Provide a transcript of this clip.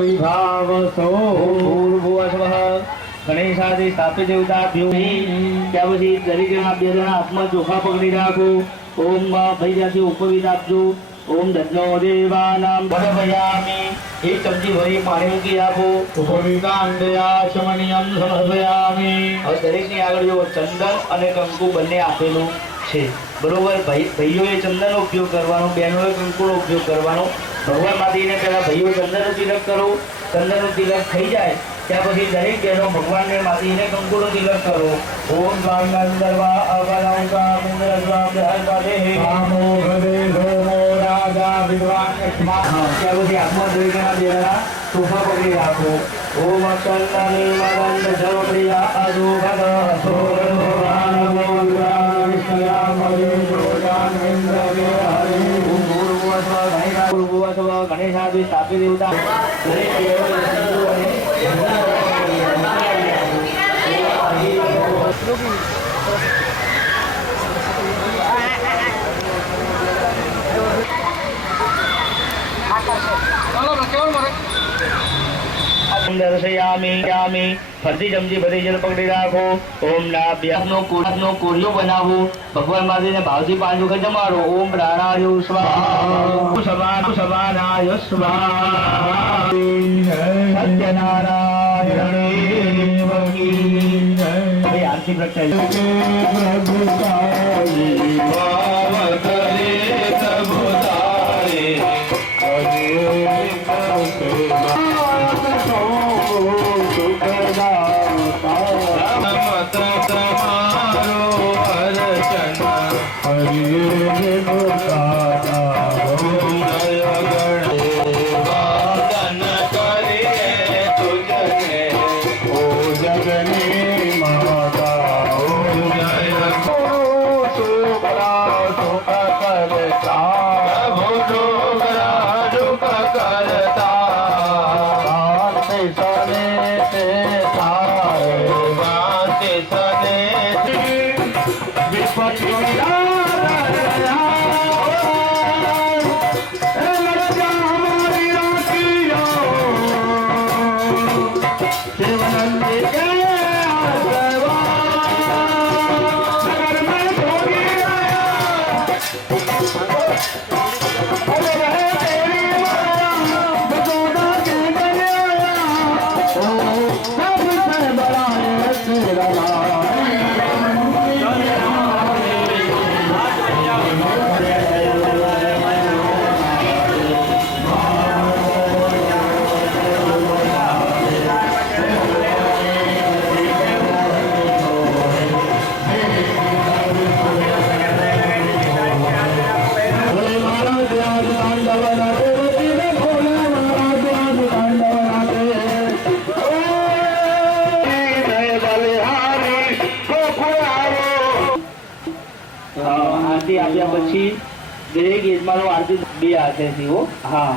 विभावसो भूर्भुवस्वः गणेशादि स्थापित देवताभ्यो त्या પછી દરેક જણા બે જણા હાથમાં ચોખા પકડી રાખો. ઓમ ભાઈ ત્યાંથી ઉપવિધ આપજો. ओम दत्नो देवानां भवयामि एक चमची भरी पानी મૂકી આપો. उपवितांडयाचमनियं समर्पयामि હવે દરેકની આગળ જો ચંદન અને કંકુ બંને આપેલું છે બરોબર. ભાઈઓએ ચંદનનો ઉપયોગ કરવાનો, બહેનોએ કંકુનો ઉપયોગ કરવાનો. ભગવાન માતાજીને પહેલા ભાઈઓ ચંદનનું તિલક કરો. ચંદનનું તિલક થઈ જાય ત્યાં પછી દરેક બહેનો ભગવાનને માતાજીને કંકુનો તિલક કરો. ઓમ ગાંગંધર્વા અવલંકા મુંદ્રસ્વા પ્રહલાદે કામો હૃદે સોમો રાજા વિદ્વાન ત્યાં પછી હાથમાં દરેક જણા બે જણા ચોખા પકડી રાખો. ઓમ ચંદની મદંત જવપ્રિયા અદુભદ ગણેશાદિ સ્થાપિત દેવતા દર્શયામિ ફરતી ચમચી બધી જલ પકડી રાખો. ઓમ નાભ્યાનો કોળિયો બનાવો. ભગવાન માતાજીને ભાવથી 5 વખત જમાડો. ઓમ પ્રાણાય સ્વાહા સમાનાય સ્વાહા સત્યનારાયણ આરતી આપ્યા પછી દરેક યજમાનો આરતી 2 હાથેથી. હા